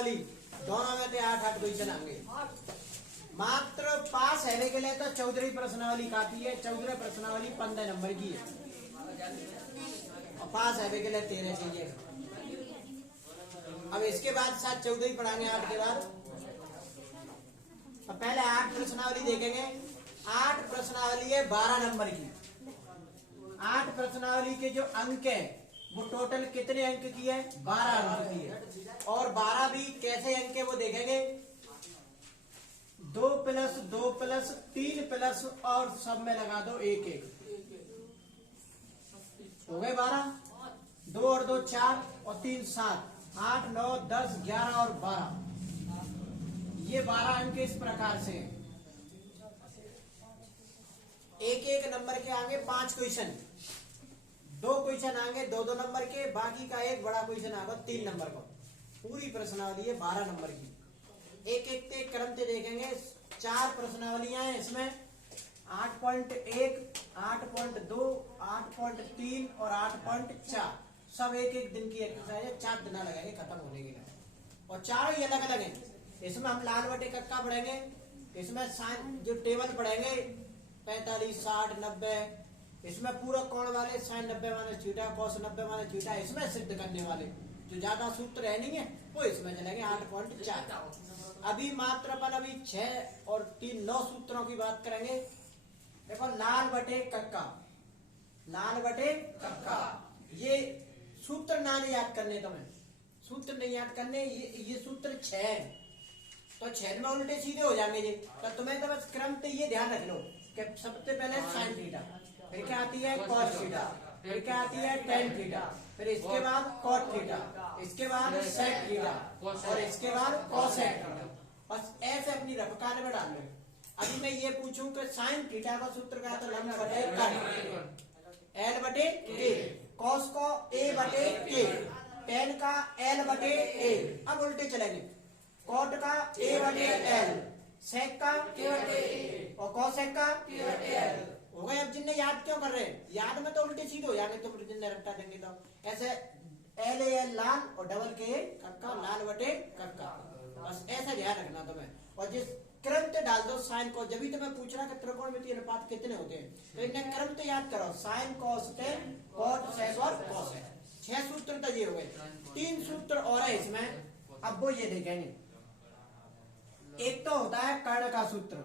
प्रश्नावली दोनों में थे 8-8 क्वेश्चन आएंगे। मात्र पास है के लिए तो 14वीं प्रश्नावली काफी है। 14 प्रश्नावली 15 नंबर की है और पास है के लिए 13 चाहिए। अब इसके बाद साथ 14वीं पढ़ाएंगे 8 के बाद। तो पहले 8 प्रश्नावली देखेंगे। 8 प्रश्नावली है 12 नंबर की। 8 प्रश्नावली के जो अंक है वो टोटल कितने अंक की है? 12 अंक की है। और 12 भी कैसे अंक है वो देखेंगे। 2 प्लस 2 प्लस 3 प्लस और सब में लगा दो 1-1 हो गए 12। 2 और 2 4 और 3 7 8 9 10 11 और 12। ये 12 अंक इस प्रकार से एक नंबर के आगे 5 क्वेश्चन, 2 क्वेश्चन आएंगे 2-2 नंबर के, बाकी का एक बड़ा क्वेश्चन आएगा 3 नंबर का। पूरी प्रश्नावली है 12 नंबर की। एक क्रम से देखेंगे। 4 प्रश्नावलियां हैं इसमें। 8.1, 8.2, 8.3 और 8.4 सब एक दिन की एक्सरसाइज है। 4 दिन लगेंगे खत्म होने के लिए और चारों ही अलग अलग हैं। इसमें हम लाल बटे कक्का पढ़ेंगे। इसमें साइन जो टेबल पढ़ेंगे 45 60 90। इसमें पूरा कोण वाले sine 90 minus theta, cos 90 minus theta. इसमें सिद्ध करने वाले जो ज्यादा सूत्र है नहीं है वो इसमें चलेंगे 8.4। अभी मात्र अपन अभी 6 और 3 9 सूत्रों की बात करेंगे। देखो लाल बटे कक्का, लाल बटे कक्का, ये सूत्र ना नहीं याद करने, तुम्हें सूत्र नहीं याद करने। ये सूत्र 6 है तो 6 में उल्टे सीधे हो जाएंगे ये। तो तुम्हें तो बस क्रम तो ये ध्यान रख लो कि सबसे पहले साइन थीटा, फिर क्या आती है कॉस थीटा, फिर क्या आती है टेन थीटा, फिर इसके बाद कॉट थीटा, इसके बाद सेक थीटा और इसके बाद कोसेक थीटा। बस ऐसे अपनी रफ्तार में डाल लो। अभी मैं ये पूछूं कि साइन थीटा का सूत्र क्या था? लंब बटे कर्ण, एल बटे के, कॉस को ए बटे के, टेन का एल बटे ए। अब उल्टे चलेंगे। कॉट का ए बटे एल, सेक का के बटे ए और कोसेक का के बटे एल हो गए। अब जिन्हें याद क्यों कर रहे हैं? याद में तो उल्टे सीधे हो जाएंगे तो जिन्हें रट्टा देंगे तो ऐसे एल एल लाल और डबल के कक्का, लाल बटे कक्का। बस ऐसा ध्यान रखना तुम्हें। और जिस क्रम से डाल दो साइन को, जब भी तुम्हें पूछ रहा कि त्रिकोणमितीय अनुपात कितने होते हैं तो इन्हें क्रम तो याद करो। Sine cos tan cot sec और कोसेक। 6 सूत्र तो ये हो गए। 3 सूत्र और है इसमें। अब वो ये देखेंगे। एक तो होता है कर्ण का सूत्र,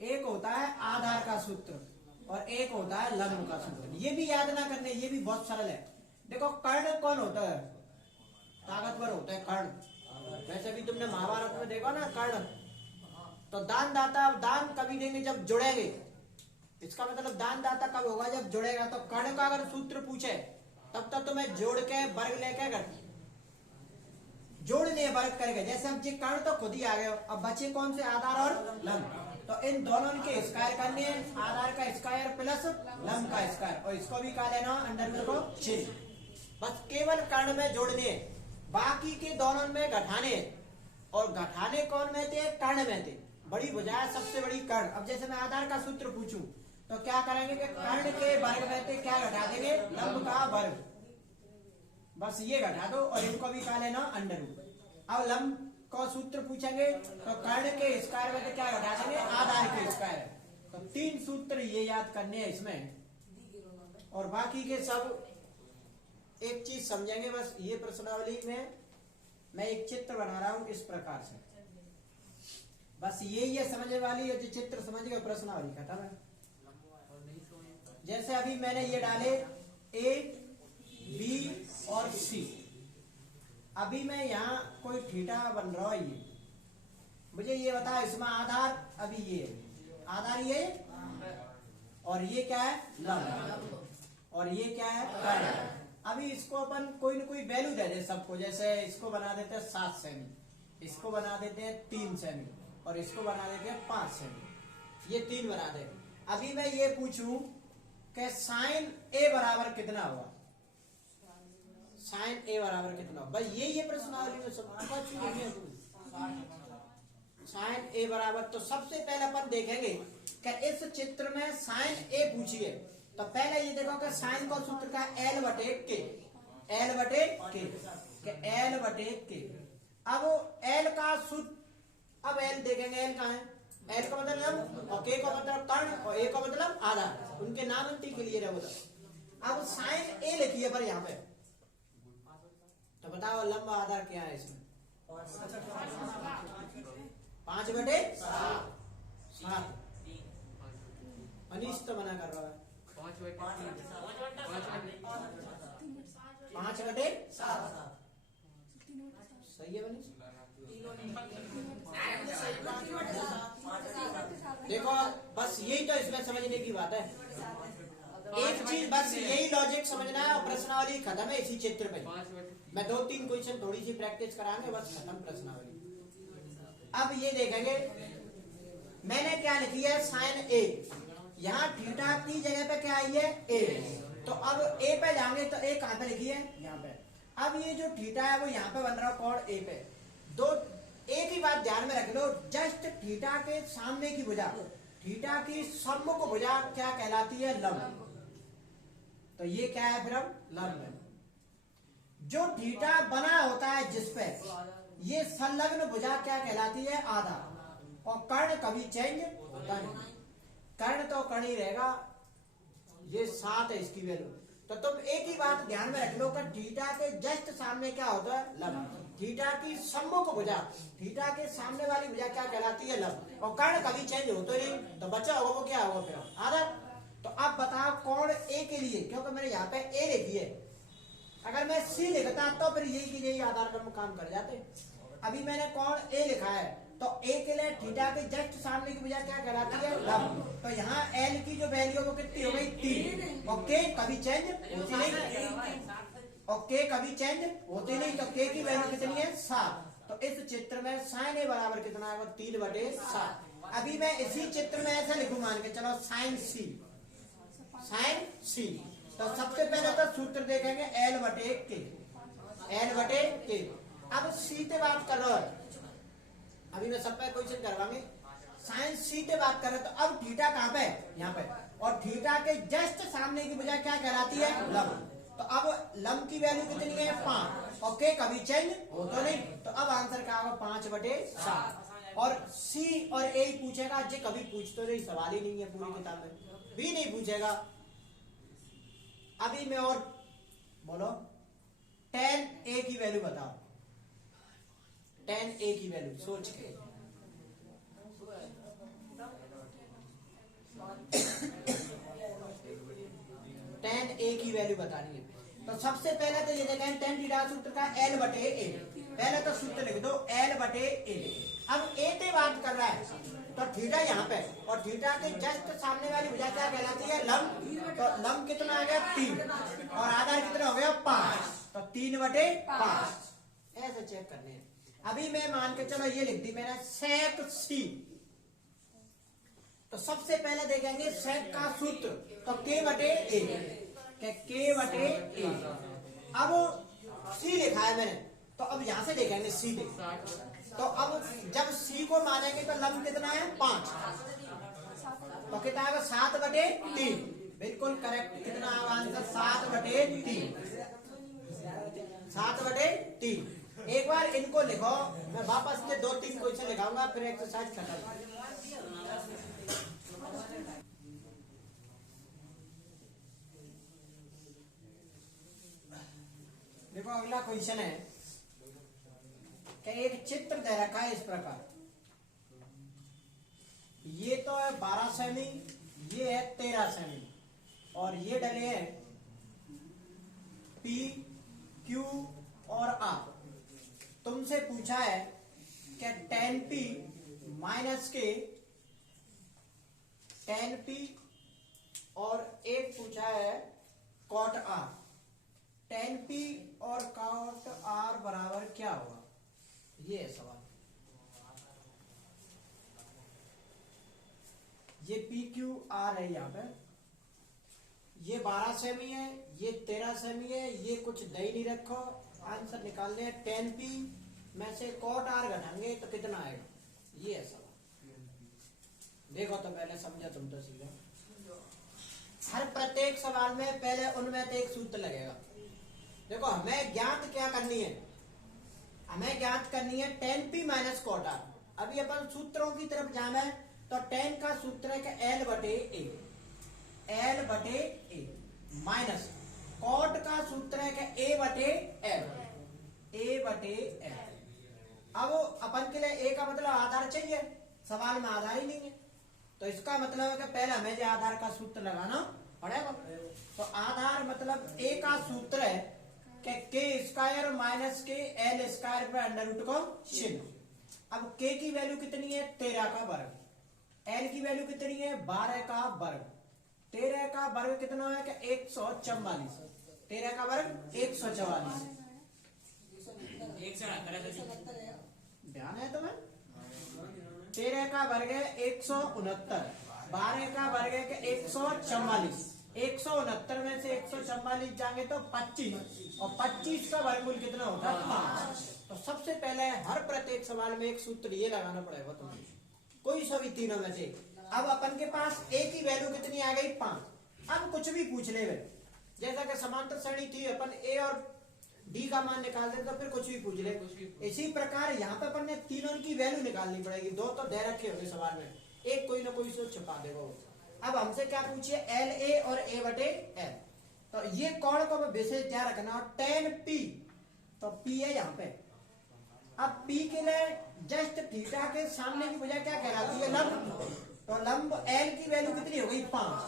एक होता है आधार का सूत्र और एक होता है लंब का सूत्र। ये भी याद ना करने, ये भी बहुत सरल है। देखो कर्ण कौन होता है? ताकतवर होता है कर्ण। वैसे भी तुमने महाभारत में देखा ना कर्ण। तो दान दाता दान कभी देंगे जब जुड़ेंगे। इसका मतलब दान दाता कब होगा? जब जुड़ेगा। तो कर्ण का अगर सूत्र पूछे तब तक तुम्हें जोड़ के वर्ग लेके कर जोड़ने वर्ग करेगा। जैसे अब जी कर्ण तो खुद ही आ गए। अब बचे कौन से? आधार और लंब। तो इन दोनों के स्क्वायर करने हैं। आधार का स्क्वायर प्लस लंब का स्क्वायर और इसको भी कहा लेना अंडर रूट को 6। बस केवल कर्ण में जोड़ने हैं, बाकी के दोनों में घटाने। और घटाने कौन में थे? कर्ण में थे। बड़ी भुजा सबसे बड़ी कर्ण। अब जैसे मैं आधार का सूत्र पूछूं तो क्या करेंगे कि कर्ण के वर्ग में थे क्या घटा देंगे? लंब का वर्ग। बस ये घटा दो और इनको भी कहा लेना अंडर रूट। अब लंब को सूत्र पूछेंगे तो कर्ण के स्क्वायर में क्या घटा देंगे? आधार के स्क्वायर। तो 3 सूत्र ये याद करने हैं इसमें और बाकी के सब एक चीज समझेंगे। बस ये प्रश्नावली में मैं एक चित्र बना रहा हूं इस प्रकार से। बस ये समझने वाली है। जो चित्र समझ गए प्रश्नावली खत्म है। जैसे अभी मैंने ये डाले ए बी और सी। अभी मैं यहाँ कोई थीटा बन रहा है। ये मुझे ये बता इसमें आधार अभी ये है। आधार ये और ये क्या है? लंब। और ये क्या है? कर्ण। अभी इसको अपन कोई न कोई वैल्यू दे दे सबको। जैसे इसको बना देते हैं 7 सेमी, इसको बना देते हैं 3 सेमी और इसको बना देते हैं 5 सेमी। ये 3 बना दे। अभी मैं ये पूछूं कि साइन ए बराबर कितना हुआ? साइन ए बराबर कितना? भाई ये प्रश्नावली में सब साइन ए बराबर। तो सबसे पहले अपन देखेंगे कि इस चित्र में साइन ए पूछिए तो पहले ये देखो कि साइन का सूत्र का एल बटे के, एल बटे के, एल बटे के। अब एल का सूत्र, अब एल देखेंगे, एल कहाँ है, एल का मतलब लंब और के का मतलब कर्ण और ए का मतलब आधार, उनके नाम अंति के लिए रहो। अब साइन ए लिखिए पर यहाँ पे, तो बताओ लंब आधार क्या है इसमें, 5/7। अनिश तो मना कर रहा है, 5/7 सही है मनीष। देखो बस यही तो इसमें समझने की बात है, एक चीज बस यही लॉजिक समझना है और प्रश्नावली खत्म है इसी चित्र पे। मैं 2-3 क्वेश्चन थोड़ी सी प्रैक्टिस कराएंगे, बस खत्म प्रश्नावली। अब ये देखेंगे मैंने क्या लिखी है, साइन ए, यहाँ थीटा की जगह पे क्या आई है, ए। तो अब ए पे जाएंगे तो ए कहां पे लिखी है, यहाँ पे। अब ये जो थीटा है वो यहाँ पे बन रहा है कोण ए पे। दो एक ही बात ध्यान में रख लो, जस्ट थीटा के सामने की भुजा, थीटा की सम्मुख भुजा क्या कहलाती है, लंब। तो ये क्या है फिर, अब लंब है। जो थीटा बना होता है जिस पे, ये संलग्न भुजा क्या कहलाती है, आधा। और कर्ण कभी चेंज होता नहीं, कर्ण तो कर्ण ही रहेगा, ये 7 है इसकी वैल्यू। तो तुम एक ही बात ध्यान में रख लो कि थीटा के जस्ट सामने क्या होता है, लंब। थीटा की सम्मुख भुजा, थीटा के सामने वाली भुजा क्या कहलाती है, लंब। और कर्ण कभी चेंज होता नहीं, तो बचा होगा वो क्या होगा फिर, आधा। तो अब बताओ कोण ए के लिए, क्योंकि मैंने यहाँ पे ए लिखी है, अगर मैं सी लिखता तो फिर यही की यही आधार पर काम कर जाते। अभी मैंने कोण ए लिखा है, तो ए के लिए थीटा के जस्ट सामने की भुजा क्या कहलाती है, लंब। तो यहाँ एल की जो वैल्यू वो कितनी हो गई, 3। और के कभी चेंज होती नहीं, और के कभी चेंज होती नहीं, तो के की वैल्यू कितनी है, 7। तो इस चित्र में साइन ए बराबर कितना है, 3/7। अभी मैं इसी चित्र में ऐसा लिखूं, मान के चलो साइन सी, साइन सी। तो सबसे पहले तो सूत्र देखेंगे L/K, L/K। अब सी से बात कर रहा है, अभी मैं सब पे क्वेश्चन करवाएंगे। साइन सी से बात कर रहे तो अब थीटा कहाँ पे है, यहाँ पे। और थीटा के जस्ट सामने की भुजा क्या कहलाती है, लंब। तो अब लंब की वैल्यू कितनी है, 5। और के कभी चेंज हो तो नहीं, तो अब आंसर क्या होगा, 5/7। और सी और ए पूछेगा, जी कभी पूछ तो नहीं, सवाल ही नहीं है पूरी किताब में, भी नहीं पूछेगा। अभी मैं और बोलो, tan a की वैल्यू बताओ, tan a की वैल्यू सोच के। tan a की वैल्यू बतानी है, तो सबसे पहले तो ये देखें tan थीटा सूत्र का L/A। पहले तो सूत्र लिख दो L/A। अब a से बात कर रहा है तो थीटा यहाँ पे, और थीटा के जस्ट सामने वाली भुजा क्या कहलाती है, लंब। तो लंब कितना आ गया, 3, और आधार कितना हो गया, 5। तो 3/5 ऐसे चेक करने हैं। अभी मैं मान के चलो ये लिख दी मैंने sec c। तो सबसे पहले देखेंगे sec का सूत्र, तो K/A, K/A। अब c लिखा है मैंने, तो अब यहां से देखेंगे c दे। तो अब जब c को मानेंगे तो लंब कितना है, 5। तो कितना आएगा, 7/3। बिल्कुल करेक्ट, कितना आंसर, 7/3, 7/3। एक बार इनको लिखो, मैं वापस के 2-3 क्वेश्चन लिखाऊंगा, फिर एक्सरसाइज खत्म। देखो अगला क्वेश्चन है कि एक चित्र दे रखा है इस प्रकार, ये तो है 12 सेमी, ये है 13 सेमी, और ये डले हैं P, Q और R। तुमसे पूछा है कि tan P - K, tan P, और एक पूछा है cot R। tan P और cot R बराबर क्या होगा, ये है सवाल। ये PQR है, यहाँ पे ये 12 सेमी है, ये 13 सेमी है, ये कुछ दे नहीं रखो, आंसर निकालने हैं। tan P में से cot R घटाएंगे तो कितना आएगा, ये है सवाल। देखो तो पहले समझा तुम तो सीधा, हर प्रत्येक सवाल में पहले उनमें से एक सूत्र लगेगा। देखो हमें ज्ञात क्या करनी है, हमें ज्ञात करनी है tan p minus cot r। अभी अपन सूत्रों की तरफ जाना है तो tan का सूत्र है कि L बटे A माइनस cot का सूत्र है कि A बटे L। अब अपन के लिए A का मतलब आधार चाहिए, सवाल में आधार ही नहीं है, तो इसका मतलब है कि पहले हमें जो आधार का सूत्र लगाना पड़ेगा। तो आधार मतलब A का सूत्र है कि k स्क्वायर माइनस के L स्क्वायर पर अंडर रूट को चिन्ह। अब k की वैल्यू कितनी है 13 का वर्ग, L की वैल्यू कितनी है 12 का वर्ग, 13 का वर्ग कितना है कि 144, 13 का वर्ग 144, ध्यान है तुम्हें, 13 का वर्ग है 169, 12 का वर्ग है कि 144, 169 में से 144 जाएंगे तो 25, और 25 का वर्गमूल कितना होता है 5। तो सबसे पहले हर प्रत्येक सवाल में एक सूत्र ये लगाना पड़ेगा तुम्हें, कोई सा भी तीनों में से। अब अपन के पास a की वैल्यू कितनी आ गई 5। अब कुछ भी पूछ ले, जैसा कि समांतर श्रेणी थी, अपन a और d का मान निकाल दे तो फिर कुछ भी पूछ ले। इसी प्रकार यहाँ पे अपन ने तीनों की वैल्यू निकालनी पड़ेगी, दो तो दे रखे होंगे सवाल में, एक कोई ना कोई सोच छुपा देगा। अब हमसे क्या पूछिए एल ए और a बटे l, तो ये कौन को विशेष ध्यान रखना, tan p, तो p है यहाँ पे। अब p के लिए जस्ट थीटा के सामने की वजह क्या कहलाती है लंब, तो लंब l की वैल्यू कितनी हो गई 5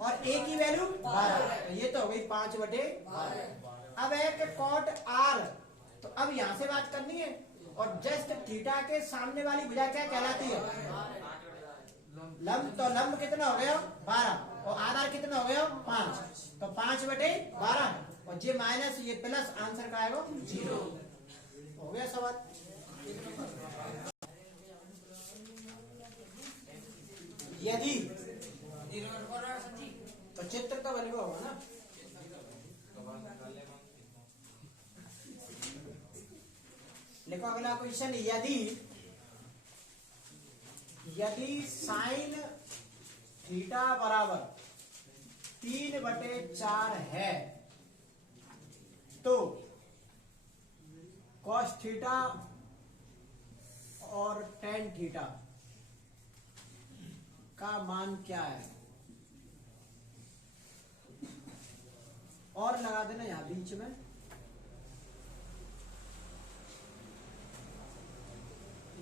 और a की वैल्यू 12, ये तो हो गई 5 बटे 12। अब एक cot r, तो अब यहाँ से बात करनी है, और जस्ट थीटा के सामने वाली भुजा क्या कहलाती है लंब, तो लंब कितना हो गया 12 और आधार कितना हो गया 5, तो 5 बटे 12 और ये माइनस ये प्लस, आंसर का आएगा 0। हो गया सवाल। यदि तो चित्र तो बन गया होगा ना, लिखो अगला क्वेश्चन, यदि साइन थीटा बराबर 3/4 है तो कॉस थीटा और टेन थीटा का मान क्या है, और लगा देना यहां बीच में।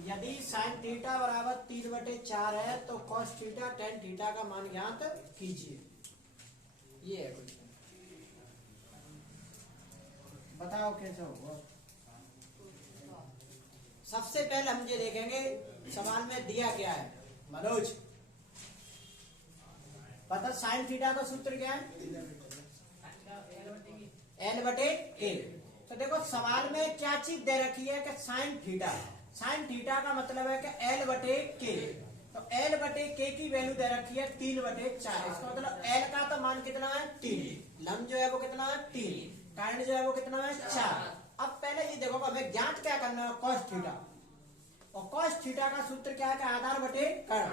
यदि साइन थीटा बराबर 3/4 है तो कॉस थीटा टेन थीटा का मान ज्ञात कीजिए। ये है क्वेश्चन, बताओ कैसे होगा। सबसे पहले हम ये देखेंगे सवाल में दिया क्या है मनोज, पता साइन थीटा का सूत्र क्या है L बटे A। तो देखो सवाल में क्या चीज दे रखी है कि साइन थीटा, साइन थीटा का मतलब है कि L बटे K, तो L बटे K की वैल्यू दे रखी है 3/4, इसका मतलब L का तो मान कितना है 3, लंब जो है वो कितना है 3, कारण जो है वो कितना है 4। अब पहले ये देखो हमें ज्ञात क्या करना है cos थीटा, और cos थीटा का सूत्र क्या है कि आधार बटे कर्ण,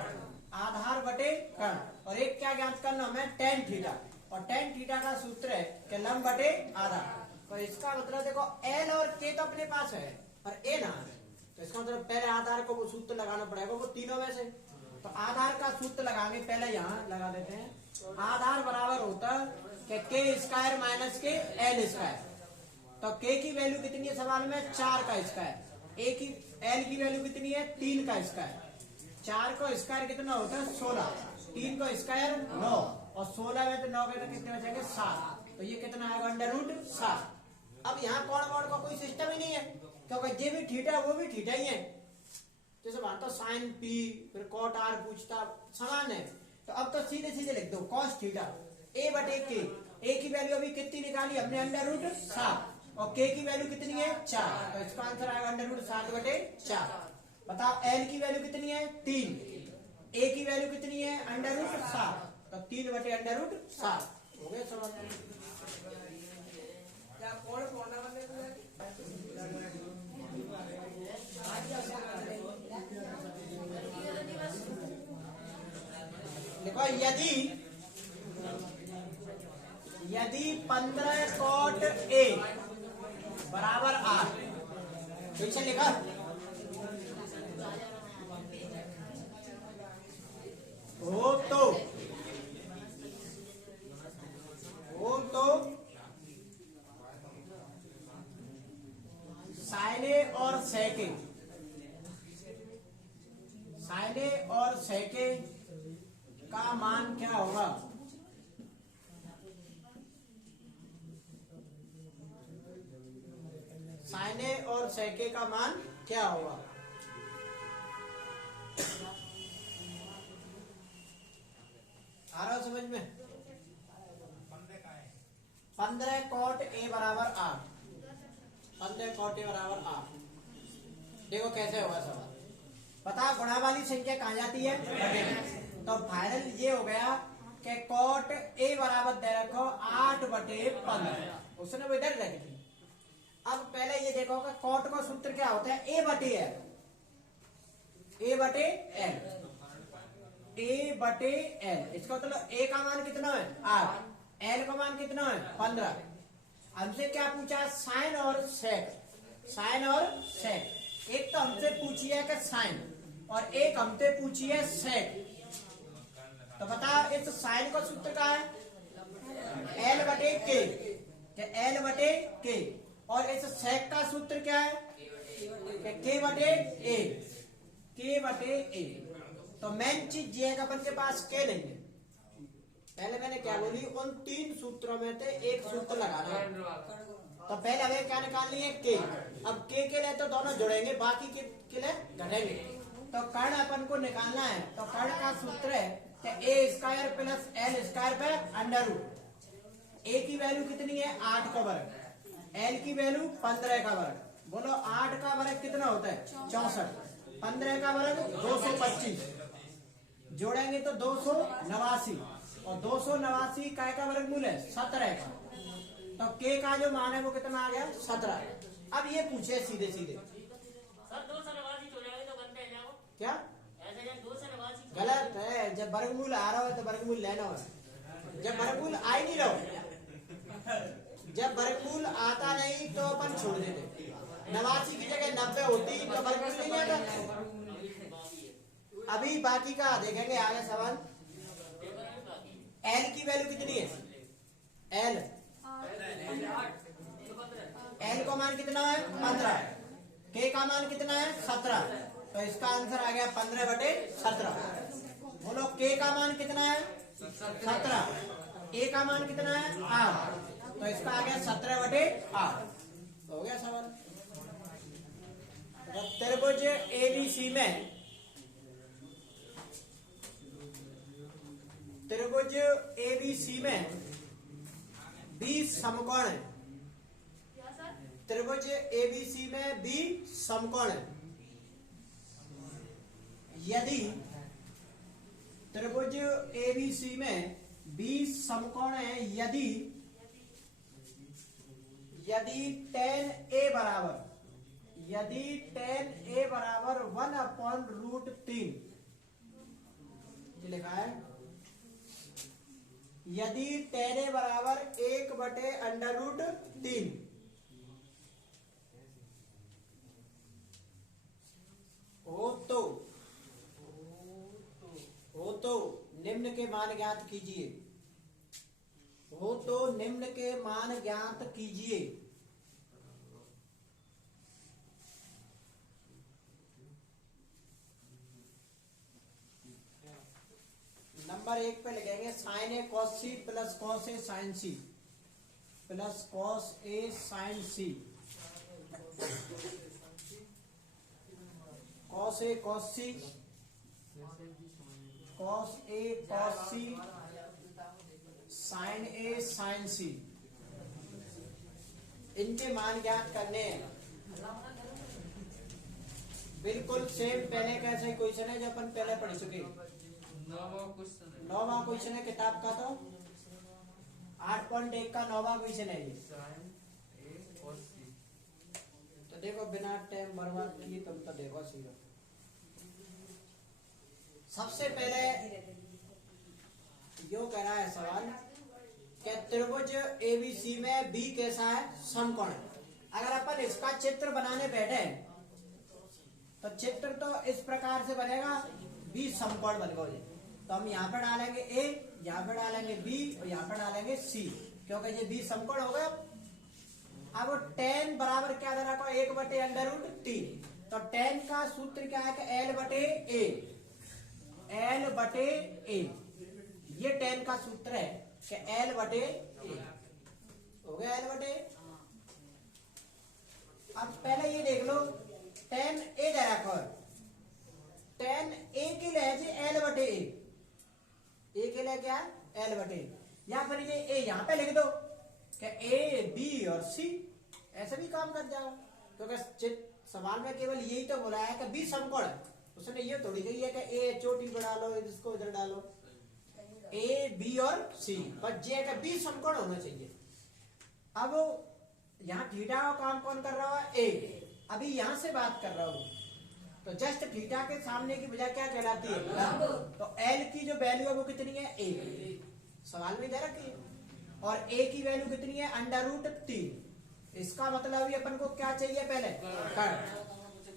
आधार बटे कर्ण, और एक क्या ज्ञात करना हमें tan थीटा, और tan थीटा का सूत्र है कि लंब बटे आधार। तो इसका मतलब देखो L और K तो अपने पास है और A ना है, तो इसका मतलब पहले आधार को वो सूत्र लगाना पड़ेगा वो तीनों में से। तो आधार का सूत्र लगाएंगे, पहले यहाँ लगा देते हैं, आधार बराबर होता है कि k स्क्वायर माइनस के L स्क्वायर, तो k की वैल्यू कितनी है सवाल में 4 का स्क्वायर, L की वैल्यू कितनी है 3 का स्क्वायर, 4 का स्क्वायर कितना होता है 16, 3 का स्क्वायर 9, और 16 में तो 9 के तो कितने बचेंगे 7, तो ये कितना आएगा √7। अब यहाँ कौन का कोई सिस्टम ही नहीं है, क्योंकि ये भी थीटा वो भी थीटा ही है, जैसे वहां तो साइन p फिर कॉट r पूछता समान है, तो अब तो सीधे सीधे लिख दो cos थीटा a बटे k, a की वैल्यू अभी कितनी निकाली हमने √7 और k की वैल्यू कितनी है 4, तो इसका आंसर आएगा √7 बटे 4। बताओ l की वैल्यू कितनी है 3, a की वैल्यू कितनी है √7, तो 3 बटे √7। हो गया सवाल। देखो यदि 15 cot A बराबर R, क्वेश्चन लिखा हो तो साइने और सेके का मान क्या होगा? साइने और सेके का मान क्या होगा? आ रहा समझ में? 15 कॉट ए बराबर 8। 15 कॉट ए बराबर 8। देखो कैसे होगा सवाल। पता गुणा वाली संख्या कहाँ जाती है? तो फाइनल ये हो गया कि कॉट ए बराबर दे रखो 8/15। उसने वो इधर रखी थी। अब पहले ये देखो कि कॉट का सूत्र क्या होता है? A/L। इसका मतलब A का मान कितना है? 8। L का मान कितना है? 15। हमसे क्या पूछा? साइन और सेक। एक तो हमसे पूछी है कि साइन और एक हमसे पूछी है सेक। तो बता इस साइन का सूत्र क्या है? L/K। और इस सेक का सूत्र क्या है? K/A। तो मेन चीज ये है कि अपन के पास के लेंगे। पहले मैंने क्या बोली? उन 3 सूत्रों में से एक सूत्र लगाना। तो पहले हमें क्या निकालनी है? के। अब के लिए तो दोनों जुड़ेंगे, बाकी के लिए घटेंगे। तो कर्ण अपन को निकालना है। तो कर्ण का सूत्र है कि A² + L² पे √। A की वैल्यू कितनी है? 8 का वर्ग। L की वैल्यू 15 का वर्ग। बोलो 8 का वर्ग कितना होता है? 64। 15 का वर्ग 225। जोड़ेंगे तो 289। और 289 काय का वर्गमूल है? 17 का। तो के का जो मान है वो कितना आ गया? 17। अब ये पूछे सीधे सर 289 हो जाएगा तो बनते हैं क्या? ऐसे जब 289 गलत है। जब वर्गमूल आ रहा है तो वर्गमूल लेना है। जब वर्गमूल आ ही नहीं रहा, जब वर्गमूल आता नहीं तो अपन छोड़ देते। 89 की जगह 90 होती तो वर्गमूल नहीं आता। अभी बाकी का देखेंगे आगे सवाल। L की वैल्यू कितनी है? L का मान कितना है? 15। K का मान कितना है? 17। तो इसका आंसर आ गया 15/17। बोलो K का मान कितना है? 17। A का मान कितना है? 8। तो इसका आ गया 17/8। हो गया सवाल। त्रिभुज ABC में B समकोण है। त्रिभुज ABC में B समकोण है। यदि त्रिभुज ABC में B समकोण है, यदि tan A बराबर 1/√3 लिखा है। यदि tan A बराबर 1/√3 हो तो निम्न के मान ज्ञात कीजिए। नंबर 1 पे लिखेंगे sin A cos C + cos A sin C + cos A sin C। cos A cos C, cos A cos C, sin A sin C। इनके मान ज्ञात करने हैं। बिल्कुल सेम पहले कैसे क्वेश्चन है जो अपन पहले पढ़ चुके। 9वां क्वेश्चन है किताब का। तो 8.1 का 9वां क्वेश्चन है ये। तो देखो बिना टाइम बर्बाद किए तुम तो देखो सीधा। सबसे पहले यो कह रहा है सवाल कि त्रिभुज ABC में B कैसा है? समकोण है। अगर अपन इसका चित्र बनाने बैठे तो चित्र तो इस प्रकार से बनेगा, बी समकोण बन गए। तो हम यहाँ पर डालेंगे ए, यहाँ पर डालेंगे बी और यहाँ पर डालेंगे सी, क्योंकि ये बी समकोण हो गया। अब tan बराबर क्या दे रखा, 1/√3। तो tan का सूत्र क्या है कि L/A, L/A, ये tan का सूत्र है कि L/A हो गया, L/A। अब पहले ये देख लो, tan A दे रखा है, tan A की लहजे L/A, A के लिए क्या L/A, या फिर ये A यहाँ पे लिख दो कि A, B और C, ऐसे भी काम कर जाओ, क्योंकि सवाल में केवल यही तो बोला है कि B समकोण है, उसने ये थोड़ी कही है कि A चोटी बढ़ा लो, इसको इधर डालो, A, B और C, पर जे का B समकोण होना चाहिए। अब यहाँ थीटा का काम कौन कर रहा है, A। अभी यहाँ से बात कर रहा हूँ, तो जस्ट थीटा के सामने की भुजा क्या कहलाती है, तो L की जो वैल्यू है वो कितनी है, A, सवाल में दे रखी है, और A की वैल्यू कितनी है, √3। इसका मतलब ये अपन को क्या चाहिए, पहले कर्ण,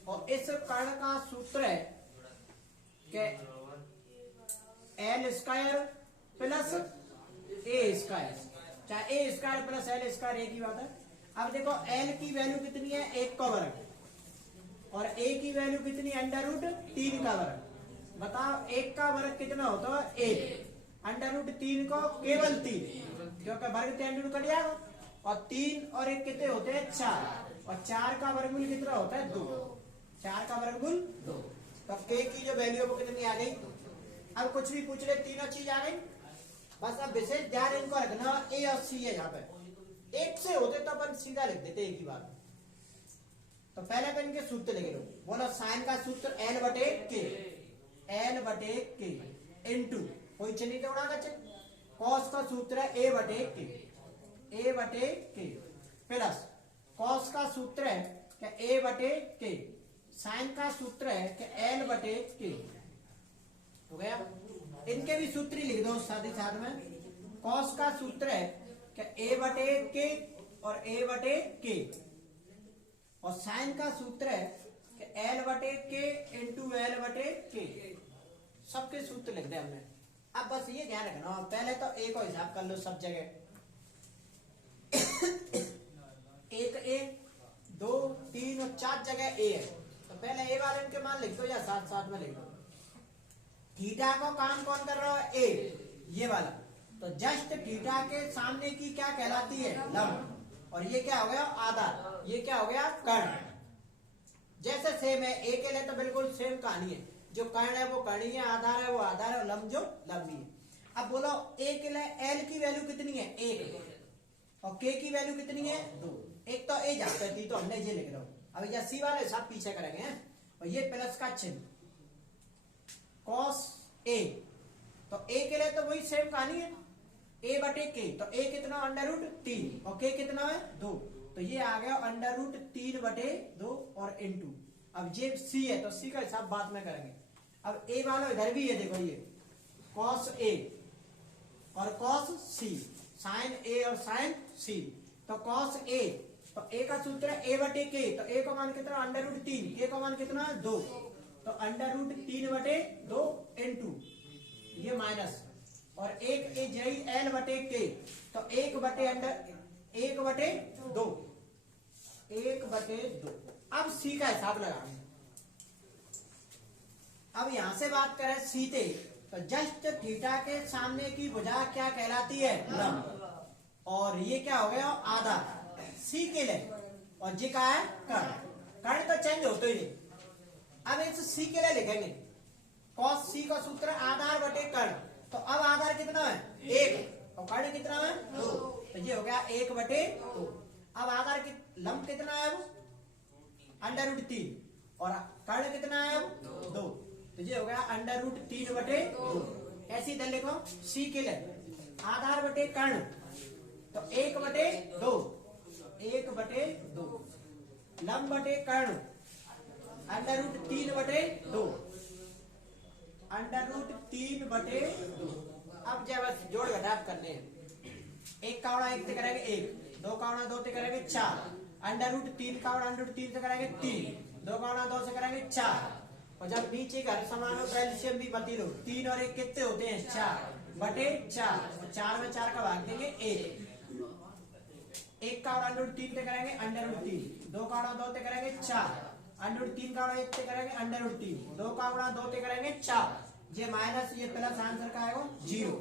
और इस कर्ण का सूत्र है कि L² प्लस A², चाहे A² प्लस L² एक ही बात है। अब देखो L की वैल्यू कितनी है, 1 का वर्ग, और A की वैल्यू कितनी, √3 का वर्ग। बताओ 1 का वर्ग कितना होता है, 1, √3 को केवल 3, क्योंकि वर्ग से कट जाएगा, और 3 और 1 कितने होते हैं, 4, और 4 का वर्गमूल कितना होता है, 2, 4 का वर्गमूल 2। तो K की जो वैल्यू है वो कितनी आ गई। अब कुछ भी पूछ ले, तीनों चीज आ गई, बस अब विशेष ध्यान इनको रखना, A और C है, यहाँ पे एक से होते तो अपन सीधा लिख देते एक ही बात। तो पहले तो इनके सूत्र लिख लो, बोलो साइन का सूत्र L/K, L/K इनटू, कोई चिन्ह तो उड़ा का, कॉस का सूत्र है A/K, A/K प्लस कॉस का सूत्र है कि A/K, साइन का सूत्र है कि L/K, हो गया। इनके भी सूत्र ही लिख दो साथ ही साथ में, कॉस का सूत्र है कि A/K और A/K, और साइन का सूत्र है कि L/K इंटू L/K, सबके सूत्र लिख दे हमने। अब बस ये ध्यान रखना, पहले तो A को हिसाब कर लो सब जगह, 1 A, 2, 3 और 4 जगह A है, तो पहले A वाले इनके मान लिख दो या साथ साथ में लिख दो। थीटा को काम कौन कर रहा है, A, ये वाला, तो जस्ट थीटा के सामने की क्या कहलाती है, लंब, और ये क्या हो गया, आधार, ये क्या हो गया, कर्ण। जैसे सेम है, A के लिए तो बिल्कुल सेम कहानी है, जो कर्ण है वो कर्ण ही है, आधार है वो आधार है, और लंब जो लंबी है। अब बोलो A के लिए L की वैल्यू कितनी है, 1, और K की वैल्यू कितनी है, 2। एक तो A जाता थी तो हमने ये लिख रहा हूं, अब या C वाले सब पीछे करेंगे हैं? और ये प्लस का चिन्ह cos A, तो A के लिए तो वही सेम कहानी है, A/K, तो A कितना, √3, और K कितना है, 2, तो ये आ गया √3/2 और इनटू। अब ये C है तो C का हिसाब बाद में करेंगे। अब A वाला इधर भी है, देखो ये cos A और cos C, sin A और sin C, तो cos A, तो A का सूत्र है A/K, तो A का मान कितना, √3, K का मान कितना है, 2, तो √3/2 इनटू ये माइनस, और एक L/K, तो 1/2। अब C का हिसाब लगाएंगे। अब यहां से बात करें C से, तो जस्ट थीटा के सामने की भुजा क्या कहलाती है, लंब, और ये क्या हो गया, आधार C के लिए, और जी का है कर्ण। कर्ण तो चेंज होते ही नहीं। अब इस C के लिए लिखेंगे, cos C का सूत्र आधार/कर्ण, तो अब आधार कितना है, 1, और कर्ण कितना है, 2, तो ये हो गया 1/2। अब आधार लंब कितना है, √3, और कर्ण कितना है, 2, तो ये हो गया √3/2। ऐसे इधर लिखो C के लिए आधार/कर्ण, तो 1/2, 1/2, लंब/कर्ण √3/2, √3/2। अब जब बस जोड़ घटाव करने हैं, 1 का गुणा 1 से करेंगे 1, 2 का गुणा 2 से करेंगे 4, √3 का गुणा √3 से करेंगे 3, 2 का गुणा 2 से करेंगे 4, और जब नीचे का समान हो तो एलसीएम भी बती लो, 3 और 1 कितने होते हैं 4/4, 4 में 4 का भाग देंगे 1, 1 का गुणा √3 पे करेंगे √3, 2 का गुणा 2 पे करेंगे 4, √3 का गुणा 1 पे करेंगे √3, 2 का गुणा 2 पे करेंगे 4, ये माइनस ये प्लस आंसर का आएगा 0।